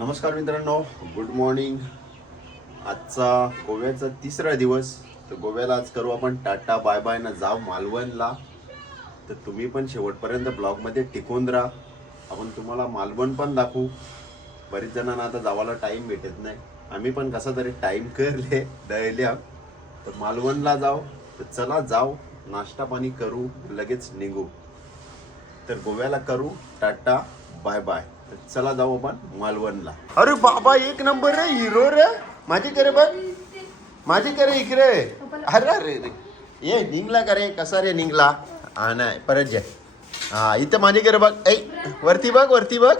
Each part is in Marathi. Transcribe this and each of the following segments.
नमस्कार मित्रांनो, गुड मॉर्निंग. आजचा गोव्याचा तिसरा दिवस. तर गोव्याला आज करू आपण टाटा बाय बाय ना जाऊ मालवणला. तर तुम्ही पण शेवटपर्यंत ब्लॉगमध्ये टिकून राहा. आपण तुम्हाला मालवण पण दाखवू. बरीच जणांना आता जावायला टाईम भेटत नाही. आम्ही पण कसा तरी टाईम करले दळल्या. तर मालवणला जाऊ. तर चला जाऊ, नाश्ता पाणी करू, लगेच निघू. तर गोव्याला करू टाटा बाय बाय. चला जाऊ आपण मालवणला. अरे बाबा, एक नंबर रे, हिरो रे. माझी करे बघ, माझी करे इकडे. अरे अरे रे, ये निघला का रे? कसा रे निघला? हा नाही, परत जे. हा इथं माझी करे बघ. ऐ वरती बघ, वरती बघ.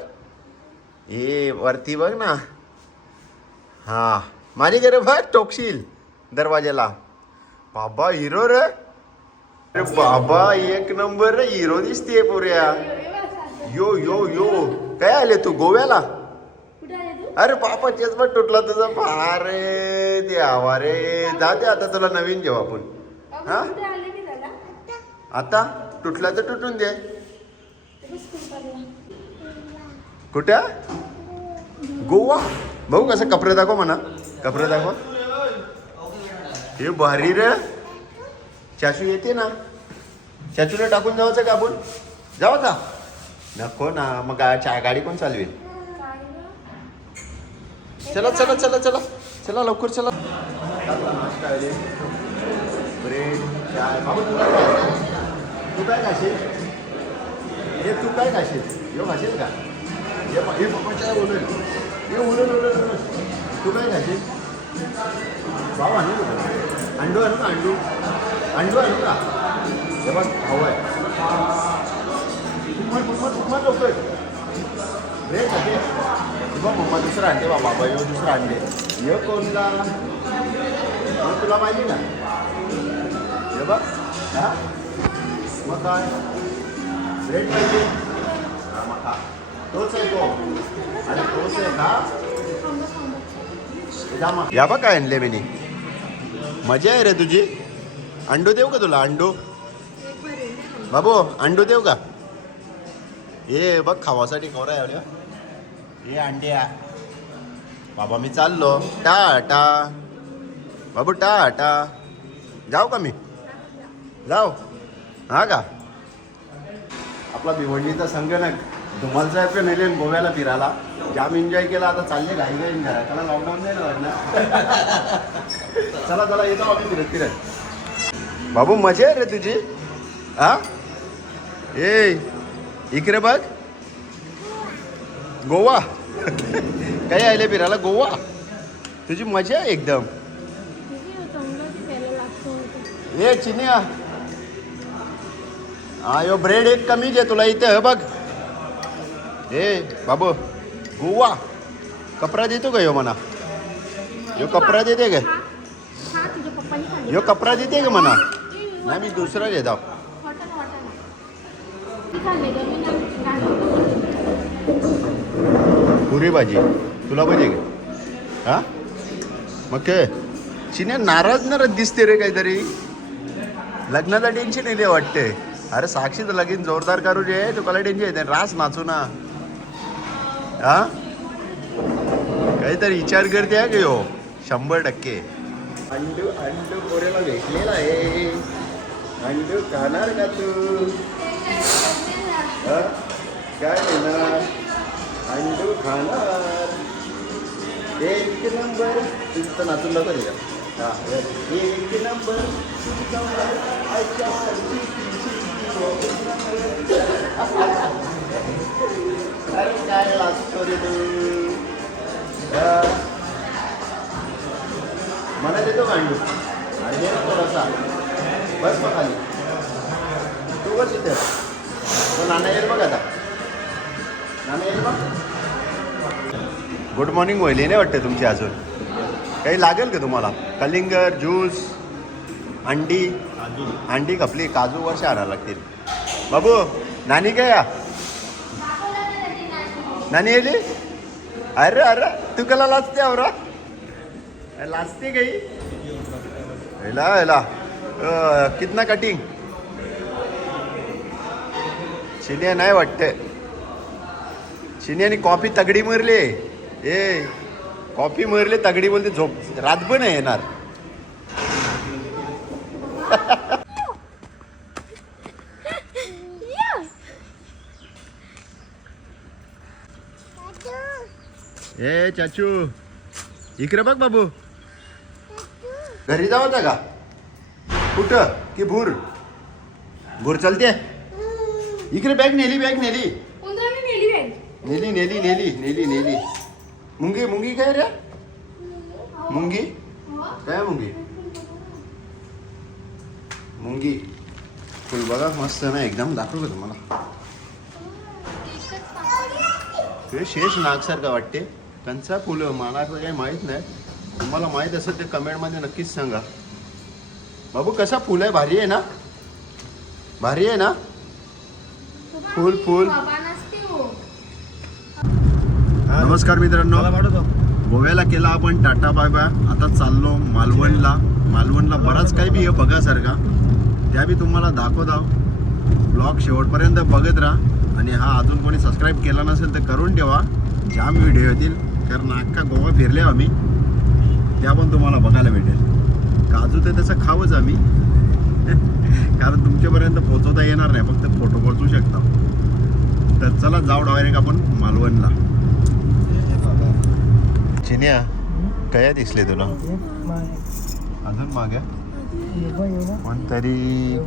ए वरती बघ ना. हा माझी करे बघ, टोकशील दरवाजाला. बाबा हिरो रे. अरे बाबा, एक नंबर रे, हिरो दिसतीये पोऱ्या. यो यो यो, काय आले तू गोव्याला? अरे बापा, चष्मा तुटला तुझा. अरे देवा रे, जाते आता तुला नवीन घेऊ आपण. हा आता तुटला तर तुटून दे. कुठं? गोवा. भाऊ कसं कपडे दाखव म्हणा, कपडे दाखव. हे भारी रे. चाचू येते ना, चाचूला टाकून जायचं का आपण? जाऊ का? नको ना, मग गाडी कोण चालवेल? चला चला चला चला चला लवकर चला. ब्रेड चाय. बाबा तू काय खाशील? हे तू काय खाशील? यो खाशील का? हे पप्पा चाय बोलेल. हे उलट तू काय खाशील? बाबा आणू का? अंडू आणू का? अंडू अंडू आणू का? हे बघ हवं आहे. मम्मा लवकर ब्रेड खाते. बघ मम्मा दुसरा आणते. बाबा यो दुसरा आणते. यो कोणला? तुला पाहिजे का? हे बघ. हा मग काय ब्रेड पाहिजे? हा मग खा. तोच आहे तो. आणि तोच आहे का? या बघ काय आणले मी. मजा आहे रे तुझी. अंडू देऊ का तुला? अंडू बाबू, अंडू देऊ का? हे बघ खावासाठी कवरा एवढ्या. हे अंड्या. बाबा मी चाललो टाटा. बाबू टाटा. जाऊ का मी? जाऊ हा का? आपला भिवंडीचा संगणक धुमाल साहेब पे नेले गोव्याला फिरायला. जाम एन्जॉय केला. आता चालले घाई घाई घरा. त्याला लॉकडाऊन नाही ना. चला चला येतो आम्ही फिरत फिरत. बाबू मजा आहे रे तुझी. हा ए इकडे बघ. गोवा काही आले फिरायला. गोवा तुझी मजा आहे एकदम. ए चिन्या, हा यो ब्रेड एक कमी दे तुला इथे. बघ ए बाबू, गोवा कपडा देतो का यो म्हणा? यो कपडा देते का? यो कपडा देते का म्हणा? नाही मी दुसरा घेतो. पुरी भाजी तुला पाहिजे का? हा मग काय चिन्या नाराज नाराज दिसते रे काहीतरी. लग्नाचा टेन्शन येते वाटते. अरे साक्षी तर लगीन जोरदार करू जे. तू कला टेन्शन येते. रास नाचू ना. हा काहीतरी विचार करते आहे का हो? 100%. अंडू अंडू पोरेला भेटलेला आहे. अंडू खाणार का तू? काय देणार? अंडू खाणार. एक नंबर. तुझं तर नाचून लवकर आहे का? हा एक नंबर. अरे काय लागतो रे तू? मला देतो का अंडू? आणि दे ना थोडासा. बस मग खाली. तू बस इथे. तो नाना येईल बघ आता. नाना येईल बघ. गुड मॉर्निंग होईल नाही वाटते तुमची अजून? काही लागेल का तुम्हाला? कलिंगर ज्यूस, अंडी. अंडी खपली. काजू वर्ष आणायला लागतील. बाबू नानी काय या? नानी येली? अरे अरे तू कला लाजते आवरा? लाजते काही? हेला हेला कितना कटिंग? चिन्या नाही वाटते. चिन्याने कॉफी तगडी मारली. ए कॉफी मरले तगडी बोलते झोप रात पण नाही येणार. ए चाचू इकडे बघ बाबू. घरी जाऊ होता का? कुठं की भूर भूर चालते. इकडे बॅग नेली नेली. मुंगी काय रे? मुंगी काय मुंगी फुल बघा मस्त ना एकदम. दाखवू का तुम्हाला? ते शेष नागसारखं वाटते. कंचा फुलं मला काही माहित नाही. तुम्हाला माहित असेल ते कमेंटमध्ये नक्कीच सांगा. बाबू कसा फुल आहे? भारी आहे ना? भारी आहे ना? फुल नमस्कार मित्रांनो, गोव्याला केला आपण टाटा बाय बाय. आता चाललो मालवणला बराच काही बी बघासारखा. त्या बी तुम्हाला दाखवत आहो. ब्लॉग शेवटपर्यंत बघत राहा. आणि हा अजून कोणी सबस्क्राईब केला नसेल तर करून ठेवा. जाम व्हिडिओ येतील कारण अख्खा गोवा फिरले आम्ही. त्या पण तुम्हाला बघायला भेटेल. काजू तर तसं खावंच आम्ही कारण तुमच्यापर्यंत पोहोचवता येणार नाही, फक्त फोटो पोहोचू शकता. तर चला जाऊ डायरेक्ट आपण मालवणला. चिन्या काय दिसले तुला? अजून मागे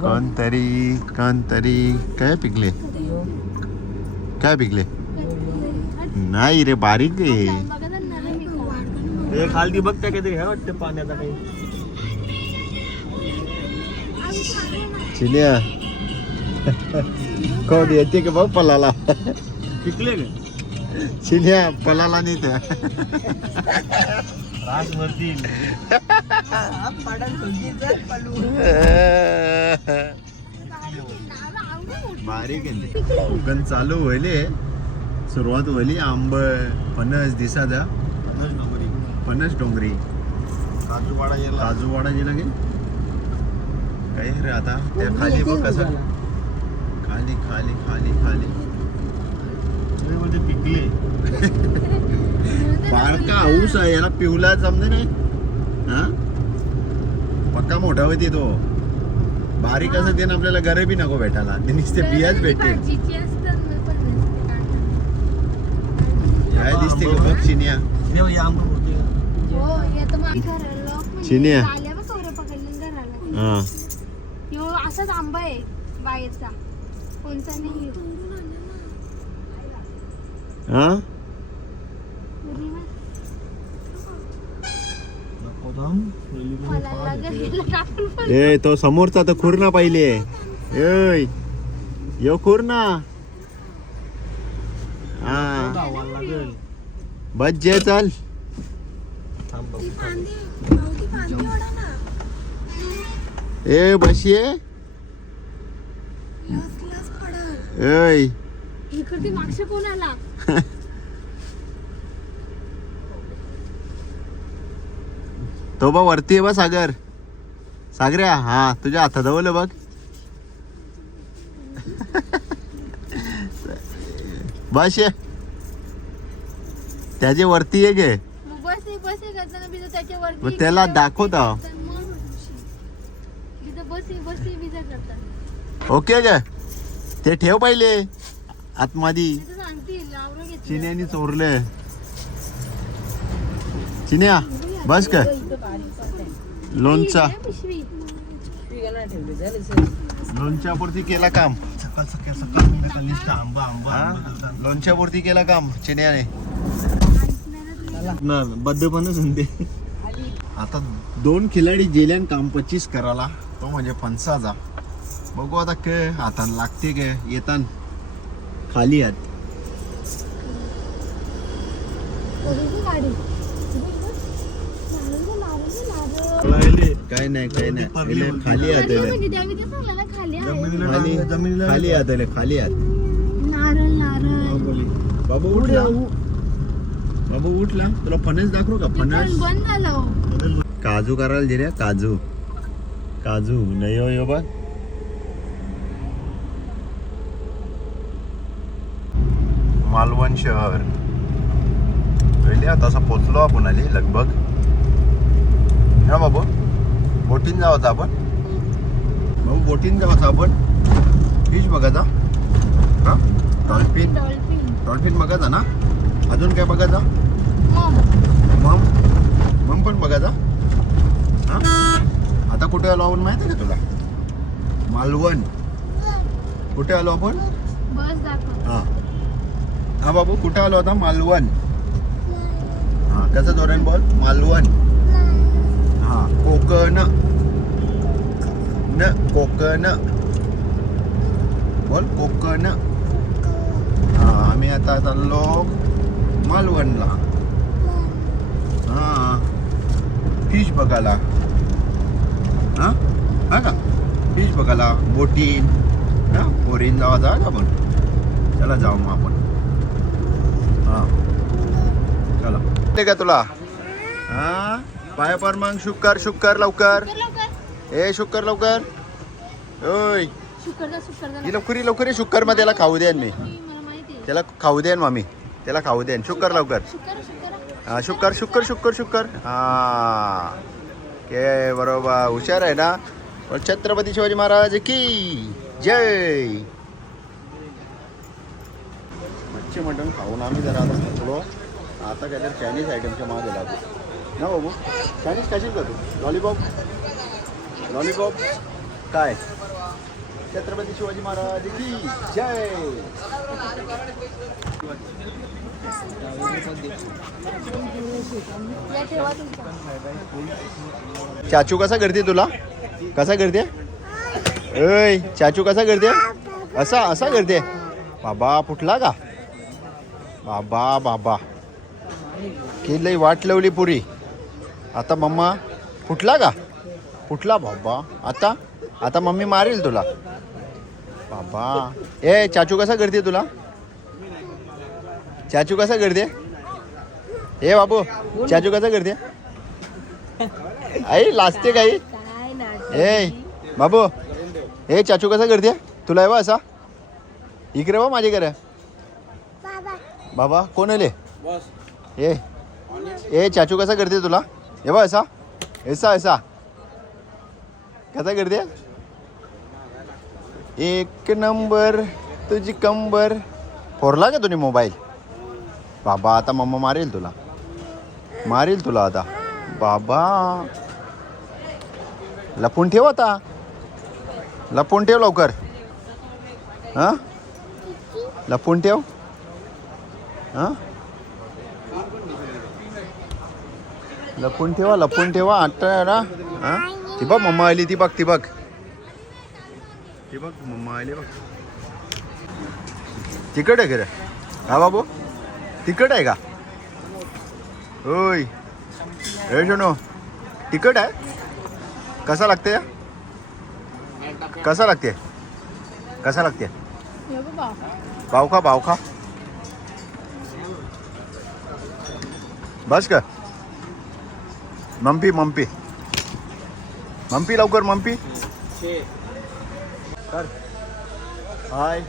कोणतरी काय पिकले? नाही रे, बारीक आहे. खालती बघता काहीतरी हे वाटतं पाण्याचा काही. चिन्या कोण येते का बघ पलाला. पिकले का? चिन्या पलाला नाही त्या रास वरती. बारीक आहे. कोकण चालू व्हायले, सुरुवात व्हायली. आंब फणस दिसा द्या. फणस डोंगरी काजूवाडा गेला की काय रे. आता त्या खाली बघ कसं खाली पिकले. बारका हाऊस आहे याला. पिवला समजे नाही हा. पक्का मोठा होती तो. बारीक असं ते आपल्याला घरे बी नको भेटायला. ते नुसते बियाच भेटेल. काय दिसते का बघ चिन्या. चिन्या हा असाच आंबा आहे बाहेरचा, कोणता नाही. हा ए तो समोरचा तर खुरणा पाहिले. यो खुरणा हा बस जे चाल. ए बसिये इकडे मागचे कोण आला? तो बा वरती आहे बा सागऱ्या. हा तुझ्या हाताजवळ बघ. बस ये त्याच्या वरती आहे गे. मग त्याला दाखवता. ओके ग ते ठेव पहिले आतमध्ये. चिन्यानी चोरले. चिन्या बस का लोणचा लोणच्यापुरती केला काम. लोणच्यापुरती केला काम चिन्याने. बद्दे पणच होते. आता 2 खिलाडी गेल्यान काम 25 करायला. तो म्हणजे 50. बघू आता काय हातान लागते काय. येतान खाली हात. काय नाही खाली हात. खाली हात. बाबू उठला. तुला फणस दाखवू का? फणस काजू करायला दिल्या. काजू नाही हो बघ. मालवण शहर वाजले तसा पोचलो आपण आली लगभग हा बाबू बोटीन जावाचा आपण बाबू बोटीन जावाचा आपण फिश बघायचा हा डॉल्फिन डॉल्फिन डॉल्फिन बघायचा ना अजून काय बघायचा मम मम मम पण बघायचा हा आता कुठे आलो आपण माहिती आहे का तुला मालवण कुठे आलो आपण बस दाखव हा हा बाबू कुठे आलो आता मालवण हा कसं धोरण बोल मालवण हा कोकण न कोकण बोल कोकण हा आम्ही आता चाललो मालवणला हा फिश बघायला हा हा का फिश बघायला बोटीन हा बोरीन जावा आपण चला जाऊ मग आपण हा चला ते का तुला हा पाय पर मग शुक्कर शुक्कर लवकर ए शुक्कर लवकर ओय ही लवकर ये शुक्कर मग त्याला खाऊ देन मी मला माहिती आहे त्याला खाऊ देन मामी त्याला खाऊ देन शुक्कर लवकर हा शुक्कर शुक्कर शुक्कर शुक्कर हा के बरोबर हुशार आहे ना पण छत्रपती शिवाजी महाराज की जय मच्छी मटण खाऊन आम्ही जरा आता थकलो आता काहीतरी चायनीज आयटमच्या मागे लागतो ना बाबू चायनीज कशीच का तू लॉलीपॉप लॉलीपॉप काय छत्रपती शिवाजी महाराज की जय या ठेवा तुमचा चाचू कसा करते तुला कसा करते ऐ चाचू कसा करते असा असा करते बाबा फुटला का बाबा बाबा की लई वाट लावली पुरी आता मम्मा फुटला का फुटला बाबा आता आता मम्मी मारेल तुला बाबा ए चाचू कसा करते तुला चाचू कसा करते ए बाबू चाचू कसा करते आई लाजते काही काय ना ए बाबू ए चाचू कसा करते तुला येवा असा इकडे वा माझ्याकडे बाबा कोण आले ए ए चाचू कसा करते तुला येवा असा ऐसा ऐसा कसा करते एक नंबर तुझी कंबर फोरला का तुम्ही मोबाईल बाबा आता मम्मा मारेल तुला आता बाबा लपून ठेव आता लपून ठेव लवकर हां लपून ठेव हां लपून ठेवा आता हां ती बघ मम्मा आली ती बघ मम्मा आली बघ तिकट आहे खरं हा बाबू तिकट आहे का होय रे शोनो तिकट आहे कसा लागते कसा लागते हे बघ भाव खा बस का मम्पी लवकर मम्पी कर हाय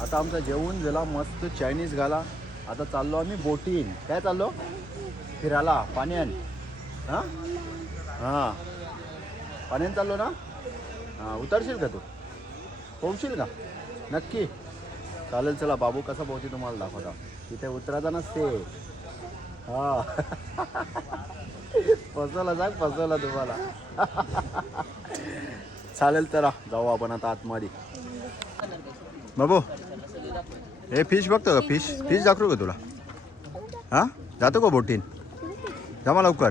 आता आमचं जेवण झाला मस्त चायनीज घाला आता चाललो आम्ही बोटीन काय चाललो फिरायला पाण्यान हां हां पाण्यान चाललो ना हां उतरशील का तू पोहशील का नक्की चालेल चला बाबू कसा पोहते तुम्हाला दाखवता तिथे उतरायचा नसते हां फसवला तुम्हाला चालेल चला जाऊ आपण आता आतमध्ये बाबू हे फिश बघतो का फिश दाखवू का तुला हां जातो का बोटीन जमा लवकर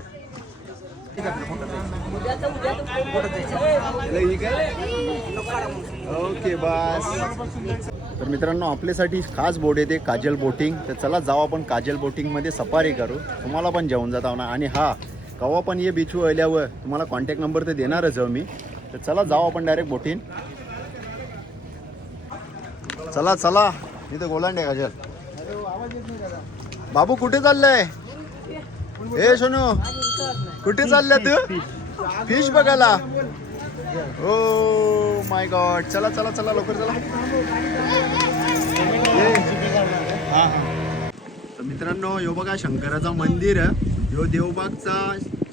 ओके बस तर मित्रांनो आपल्यासाठी खास बोट येते काजल बोटिंग तर चला जाऊ आपण काजल बोटिंगमध्ये सफारी करू तुम्हाला पण जेवून जाता ना आणि हा कवा पण ये बीचवर आल्यावर तुम्हाला कॉन्टॅक्ट नंबर तर देणारच आहे मी तर चला जाऊ आपण डायरेक्ट बोटिंग चला इथं गोलांडे काजल बाबू कुठे चाललंय ए सोनू कुठे चालल्या तू फिश बघायला ओ माय गॉड चला लवकर चला तर मित्रांनो यो बघा शंकराचा मंदिर यो देवबागचा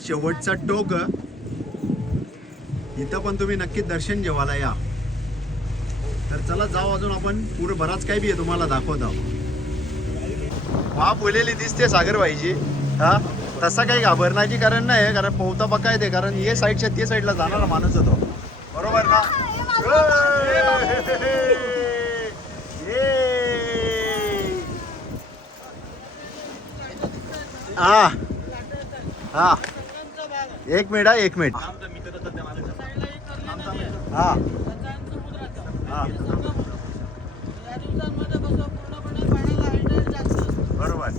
शेवटचा टोक. इथं पण तुम्ही नक्की दर्शन घेवायला या. तर चला जाऊ अजून आपण पुढे बराच काही बी आहे तुम्हाला दाखवत आहोत. वा बोलेली दिसते सागरबाईची. हा तसा काही घाबरण्याची कारण नाही कारण पोहता बघा येते कारण हे साईडच्या ते साईडला जाणारा माणूस होतो बरोबर ना. हा हा एक मिनिट एक मिनिट. हा हा बरोबर.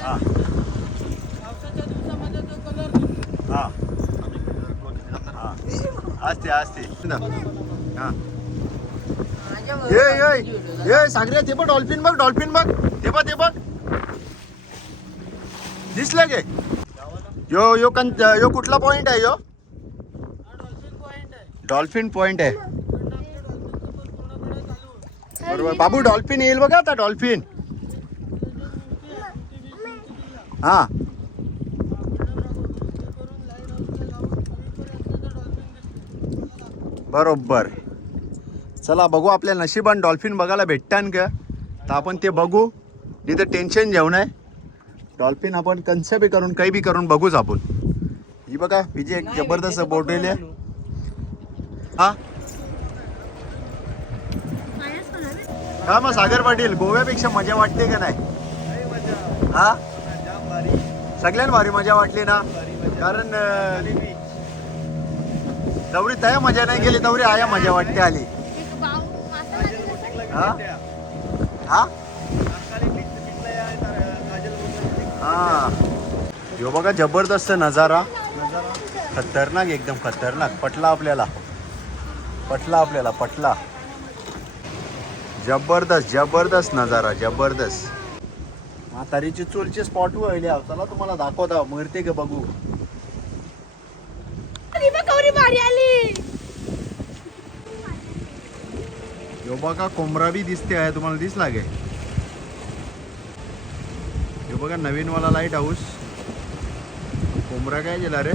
हा हा हा असते असते. हा ये सागरे ते बघ डॉल्फिन बघ डॉल्फिन बघ ते बघ दिसलं गे. यो यो यो कुठला पॉइंट आहे यो. डॉल्फिन पॉइंट आहे बरोबर. बाबू डॉल्फिन येईल बघा आता डॉल्फिन. हा बरोबर. चला बघू आपल्या नशिबान डॉल्फिन बघायला भेटतान का तर आपण ते बघू. तिथं टेन्शन घेऊ नये. डॉल्फिन आपण कंस बी करून काही बी करून बघूच आपण. ही बघा विजय एक जबरदस्त बोटलेली आहे. हा का मग सागर पाटील गोव्यापेक्षा मजा वाटते का नाही. हा सगळ्यांना भारी मजा वाटली ना कारण दौरी तया मजा नाही गेली दौरी आया मजा वाटते आली. हा हा हा यो बघा जबरदस्त नजारा. खतरनाक एकदम खतरनाक. पटला आपल्याला पटला. जबरदस्त जबरदस्त नजारा जबरदस्त. म्हातारीची चूलचे स्पॉट वळले. चला तुम्हाला दाखवता मरते का बघू. यो बघा कोंबरा बी दिसते आहे तुम्हाला दिसला गे. यो बघा नवीन वाला लाईट हाऊस. कोंबरा काय गेला रे.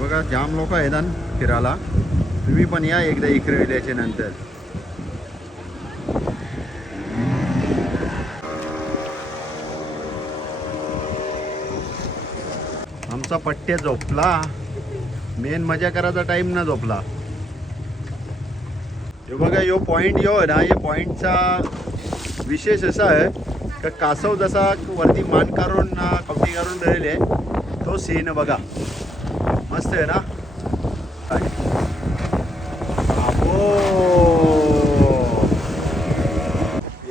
बघा जाम लोक आहेत फिरायला. तुम्ही पण या एकदा इकडे गेल्याच्या नंतर. आमचा पट्ट्या झोपला. मेन मजा करायचा टाइम ना झोपला. हे बघा यो पॉइंट यो आहे ना या पॉइंटचा विशेष असा आहे का कासव जसा वरती मान काढून कवटी काढून राहिले तो सीन बघा मस्त आहे ना.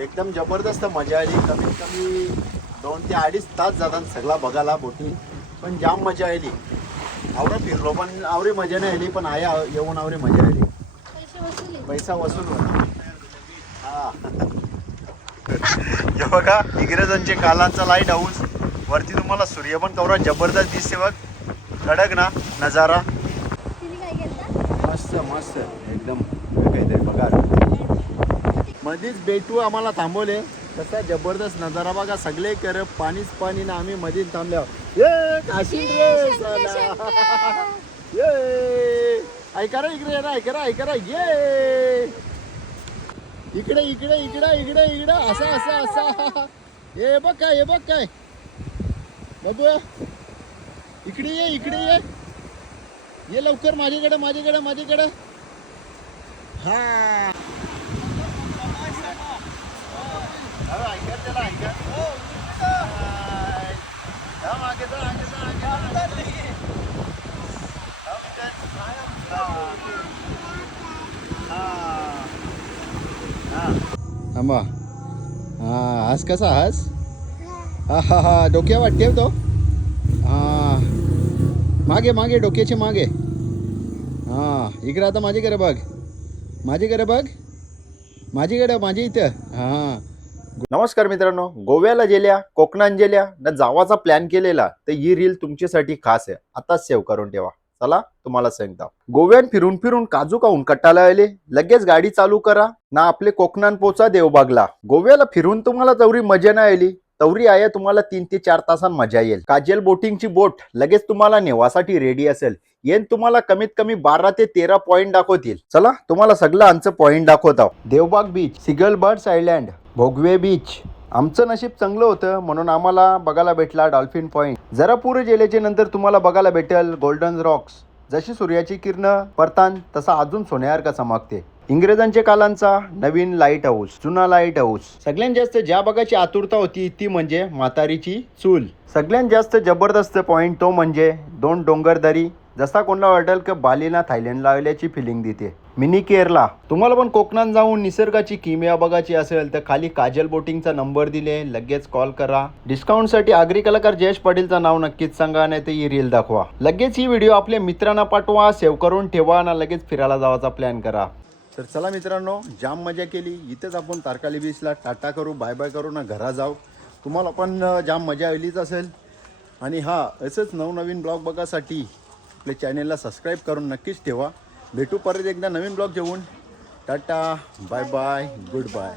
एकदम जबरदस्त मजा आली. कमीत कमी 2 ते 2.5 तास जातात सगळा बघायला बोटी. पण जाम मजा आली. आवरा फिरलो पण आवरी मजा नाही आली पण आया येऊन आवरी मजा आली. पैसा वसूल होता. हा हे बघा इंग्रजांचे कालांचा लाईट हाऊस. वरती तुम्हाला सूर्य पण कवरा जबरदस्त दिसते बघ. कडक ना नजारा. मस्त मस्त एकदम काहीतरी बघा. मध्येच बेटू आम्हाला थांबवले. कसा जबरदस्त नजारा बघा. सगळे कर पाणीच पाणी ना आम्ही मध्ये थांबल्यावर ऐका रे इकडे ऐका ये इकडे इकडे इकडे इकडे इकडे असा असा असा. हे बघ काय बाबू इकडे ये ये लवकर माझ्याकडे. हा थांबा. हा हास कसा हास. हा डोक्या वाटते तो. हा मागे डोक्याचे मागे. हा इकडे आता माझ्याकडे बघ माझी इथं. हा नमस्कार मित्रांनो. गोव्याला गेल्या कोकणात गेल्या ना जावाचा प्लॅन केलेला तर ही रील तुमच्यासाठी खास आहे. आताच सेव्ह करून ठेवा. चला तुम्हाला सांगता. गोव्यात फिरून फिरून काजू खाऊन कट्टाला आले, लगेच गाडी चालू करा ना आपले कोकणात पोचा देवबागला. गोव्याला फिरून तुम्हाला तेवढी मजा नाही आली तवरी आहे तुम्हाला 3 ते 4 तासांत मजा येईल. काजल बोटिंगची बोट लगेच तुम्हाला नेवासाठी रेडी असेल. येन तुम्हाला कमीत कमी 12 ते 13 पॉइंट दाखवतील. चला तुम्हाला सगळं आमचं पॉइंट दाखवतो. Devbag beach, seagull birds island, Bhogwe beach. आमचं नशीब चांगलं होतं म्हणून आम्हाला बघायला भेटला डॉल्फिन पॉइंट. जरा पुढे गेल्याच्या नंतर तुम्हाला बघायला भेटेल गोल्डन रॉक्स. जशी सूर्याची किरण पडतात तसा अजून सोन्यासारखा चमकते. इंग्रजांच्या कालांचा नवीन लाईट हाऊस, जुना लाईट हाऊस. सगळ्यात जास्त ज्या बघायची आतुरता होती ती म्हणजे म्हातारीची चूल. सगळ्यात जास्त जबरदस्त पॉइंट तो म्हणजे 2 डोंगरदरी. जसा कोणाला वाटेल की बालीला थायलंडला आल्याची फिलिंग देते. मिनी केरला. तुम्हाला पण कोकणात जाऊन निसर्गाची किमया बघायची असेल तर खाली काजल बोटिंगचा नंबर दिले, लगेच कॉल करा. डिस्काउंटसाठी आगरी कलाकार जयेश पाटीलचं नाव नक्कीच सांगा, नाही तर ही रील दाखवा. लगेच ही व्हिडिओ आपल्या मित्रांना पाठवा, सेव्ह करून ठेवा ना लगेच फिरायला जावाचा प्लॅन करा. तर चला मित्रांनो, जाम मजा केली. इथेच आपण तारकाली बीचला टाटा करू, बाय बाय करू ना घरा जाऊ. तुम्हाला पण जाम मजा आलीच असेल. आणि हा असंच नवनवीन ब्लॉग बघासाठी आपल्या चॅनेलला सबस्क्राईब करून नक्कीच ठेवा. भेटू परत एकदा नवीन ब्लॉग घेऊन. Tata, bye bye, good bye.